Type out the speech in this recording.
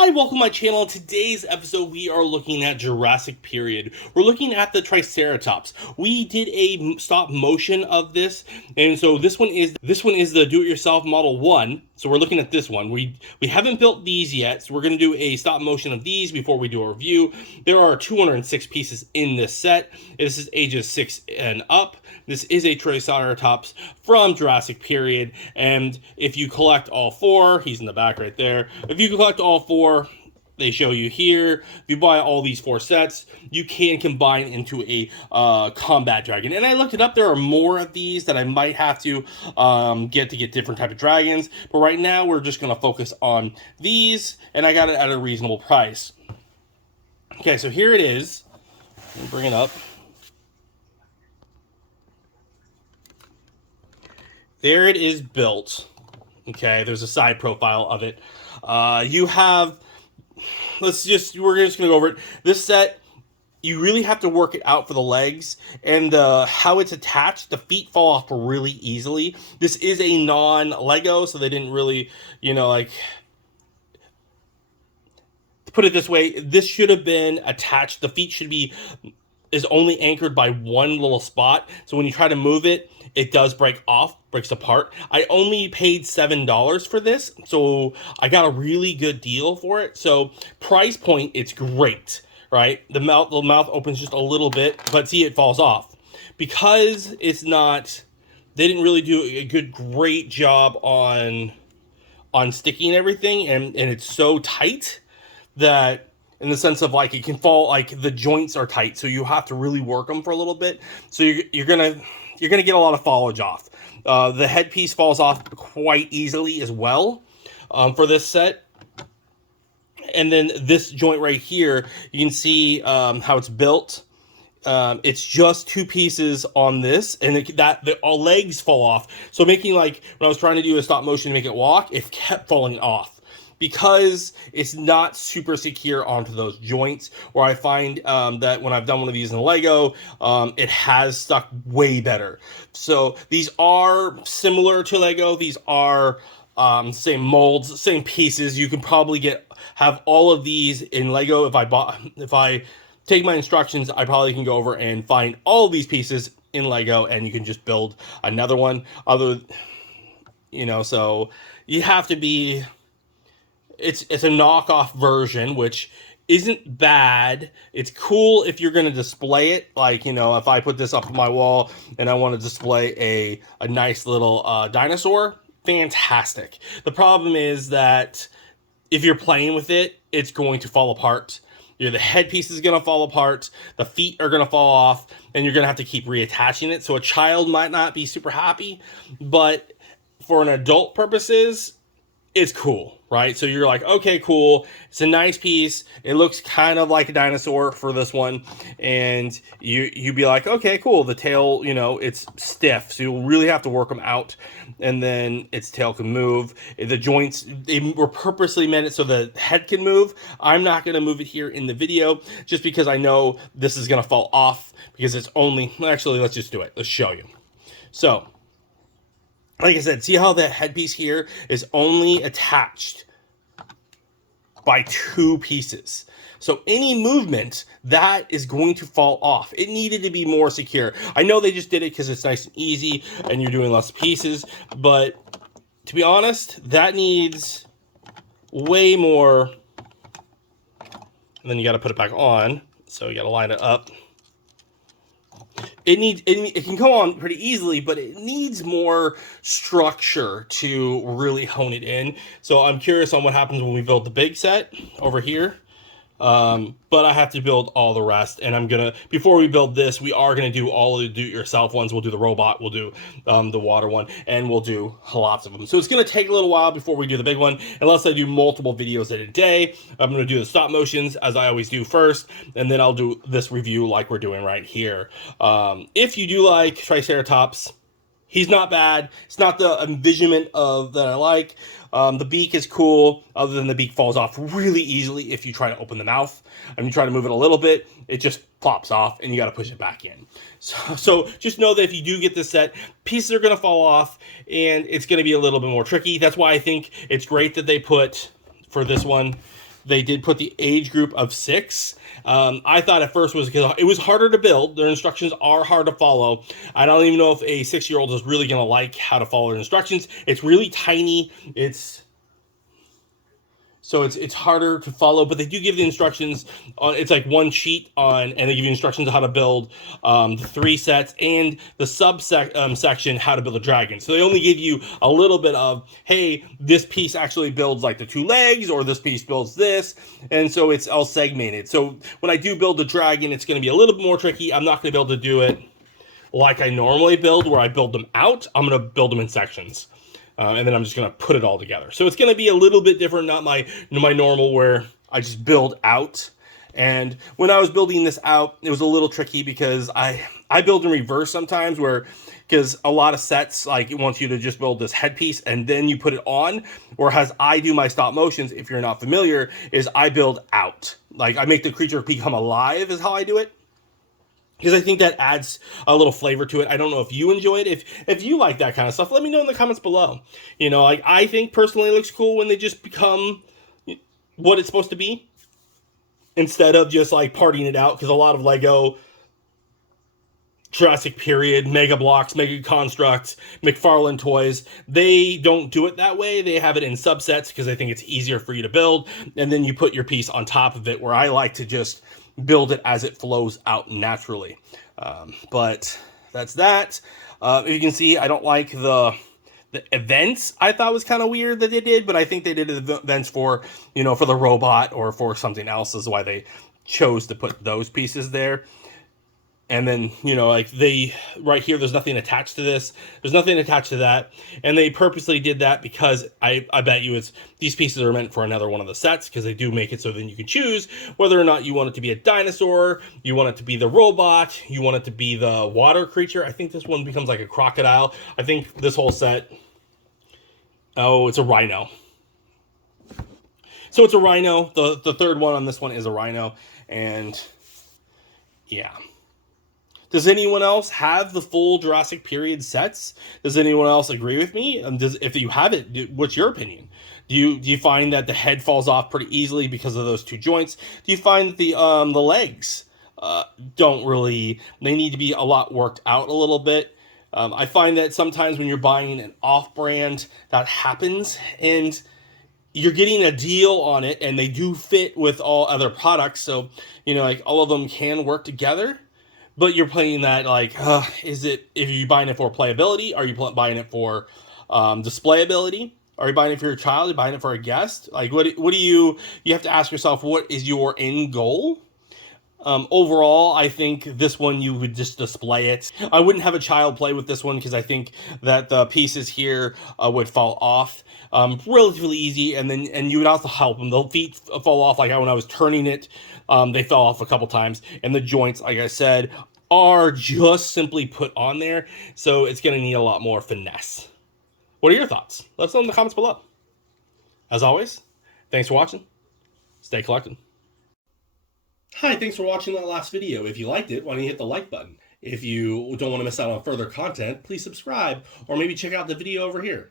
Hi, welcome to my channel. In today's episode, we are looking at Jurassic period. We're looking at the Triceratops. We did a stop motion of this, and so this one is the do-it-yourself Model 1. So we're looking at this one. We haven't built these yet, so we're going to do a stop motion of these before we do a review. There are 206 pieces in this set. This is ages 6 and up. This is a Triceratops from Jurassic period, and if you collect all four, he's in the back right there. If you collect all four, they show you here. If you buy all these four sets, you can combine into a combat dragon. And I looked it up. There are more of these that I might have to get different type of dragons. But right now, we're just going to focus on these, and I got it at a reasonable price. Okay, so here it is. Let me bring it up. There it is built. Okay, there's a side profile of it. You have, we're just gonna go over it. This set, you really have to work it out for the legs and how it's attached. The feet fall off really easily. This is a non-Lego, so they didn't really, like, to put it this way, this should have been attached. The feet is only anchored by one little spot. So when you try to move it, it does breaks apart. I only paid $7 for this, so I got a really good deal for it. So price point, it's great, right? The mouth opens just a little bit, but see, it falls off. Because it's not, they didn't really do a great job on sticking everything, and it's so tight that, in the sense of, like, it can fall, like, the joints are tight, so you have to really work them for a little bit. So you're gonna get a lot of fallage off. The headpiece falls off quite easily as well for this set. And then this joint right here, you can see how it's built. It's just two pieces on this, and the legs fall off. So making, like, when I was trying to do a stop motion to make it walk, it kept falling off, because it's not super secure onto those joints, where I find that when I've done one of these in Lego, it has stuck way better. So these are similar to Lego. These are same molds, same pieces. You can probably have all of these in Lego. If I take my instructions, I probably can go over and find all of these pieces in Lego, and you can just build another one. So you have to be... It's a knockoff version, which isn't bad. It's cool if you're going to display it. Like, if I put this up on my wall and I want to display a nice little dinosaur, fantastic. The problem is that if you're playing with it, it's going to fall apart. The headpiece is going to fall apart. The feet are going to fall off, and you're going to have to keep reattaching it. So a child might not be super happy, but for an adult purposes, it's cool, right? So you're like, okay, cool. It's a nice piece. It looks kind of like a dinosaur for this one. And you'd be like, okay, cool. The tail, it's stiff. So you'll really have to work them out. And then its tail can move. The joints, they were purposely meant it so the head can move. I'm not going to move it here in the video, just because I know this is going to fall off, because it's only... Actually, let's just do it. Let's show you. So... like I said, see how the headpiece here is only attached by two pieces. So any movement, that is going to fall off. It needed to be more secure. I know they just did it because it's nice and easy and you're doing less pieces, but to be honest, that needs way more. And then you got to put it back on. So you got to line it up. It can go on pretty easily, but it needs more structure to really hone it in. So I'm curious on what happens when we build the big set over here. But I have to build all the rest, and before we build this, we are gonna do all of the do-it-yourself ones. We'll do the robot, we'll do the water one, and we'll do lots of them. So it's gonna take a little while before we do the big one, unless I do multiple videos in a day. I'm gonna do the stop motions, as I always do first, and then I'll do this review like we're doing right here. If you do like Triceratops, he's not bad. It's not the envisionment that I like. The beak is cool, other than the beak falls off really easily if you try to open the mouth. And you try to move it a little bit, it just pops off, and you got to push it back in. So just know that if you do get this set, pieces are going to fall off, and it's going to be a little bit more tricky. That's why I think it's great that they put, for this one, they did put the age group of 6. I thought at first was because it was harder to build. Their instructions are hard to follow. I don't even know if a 6-year-old is really going to like how to follow their instructions. It's really tiny. So it's harder to follow, but they do give the instructions on. It's like one sheet on, and they give you instructions on how to build the 3 sets and the section how to build a dragon. So they only give you a little bit of, hey, this piece actually builds like the 2 legs, or this piece builds this, and so it's all segmented. So when I do build the dragon, it's going to be a little bit more tricky. I'm not going to be able to do it like I normally build, where I build them out. I'm going to build them in sections. And then I'm just going to put it all together. So it's going to be a little bit different, not my normal where I just build out. And when I was building this out, it was a little tricky because I build in reverse sometimes, because a lot of sets, like, it wants you to just build this headpiece and then you put it on. Whereas I do my stop motions, if you're not familiar, is I build out. Like, I make the creature become alive is how I do it, because I think that adds a little flavor to it. I don't know if you enjoy it. If you like that kind of stuff, let me know in the comments below. Like, I think personally it looks cool when they just become what it's supposed to be, instead of just like partying it out. Because a lot of Lego Jurassic period, Mega Blocks, Mega Constructs, McFarlane toys, they don't do it that way. They have it in subsets because they think it's easier for you to build, and then you put your piece on top of it, where I like to just build it as it flows out naturally. But that's that. You can see I don't like the events. I thought was kind of weird that they did, but I think they did the events for, for the robot or for something else, is why they chose to put those pieces there. And then, like, right here, there's nothing attached to this. There's nothing attached to that. And they purposely did that because I bet you these pieces are meant for another one of the sets, because they do make it so then you can choose whether or not you want it to be a dinosaur, you want it to be the robot, you want it to be the water creature. I think this one becomes like a crocodile. I think this whole set, it's a rhino. So it's a rhino. The third one on this one is a rhino. And yeah. Does anyone else have the full Jurassic period sets? Does anyone else agree with me? If you have it, what's your opinion? Do you find that the head falls off pretty easily because of those 2 joints? Do you find that the legs don't really? They need to be a lot worked out a little bit. I find that sometimes when you're buying an off-brand, that happens, and you're getting a deal on it, and they do fit with all other products. So like, all of them can work together. But you're playing that, like, if you're buying it for playability? Are you buying it for displayability? Are you buying it for your child? Are you buying it for a guest? Like, what do you have to ask yourself, what is your end goal? Overall, I think this one, you would just display it. I wouldn't have a child play with this one, because I think that the pieces here would fall off relatively easy, and you would also help them. The feet fall off, like when I was turning it, they fell off a couple times, and the joints, like I said, are just simply put on there, so it's going to need a lot more finesse. What are your thoughts? Let us know in the comments below. As always, thanks for watching. Stay collecting. Hi, thanks for watching that last video. If you liked it, why don't you hit the like button? If you don't want to miss out on further content, please subscribe, or maybe check out the video over here.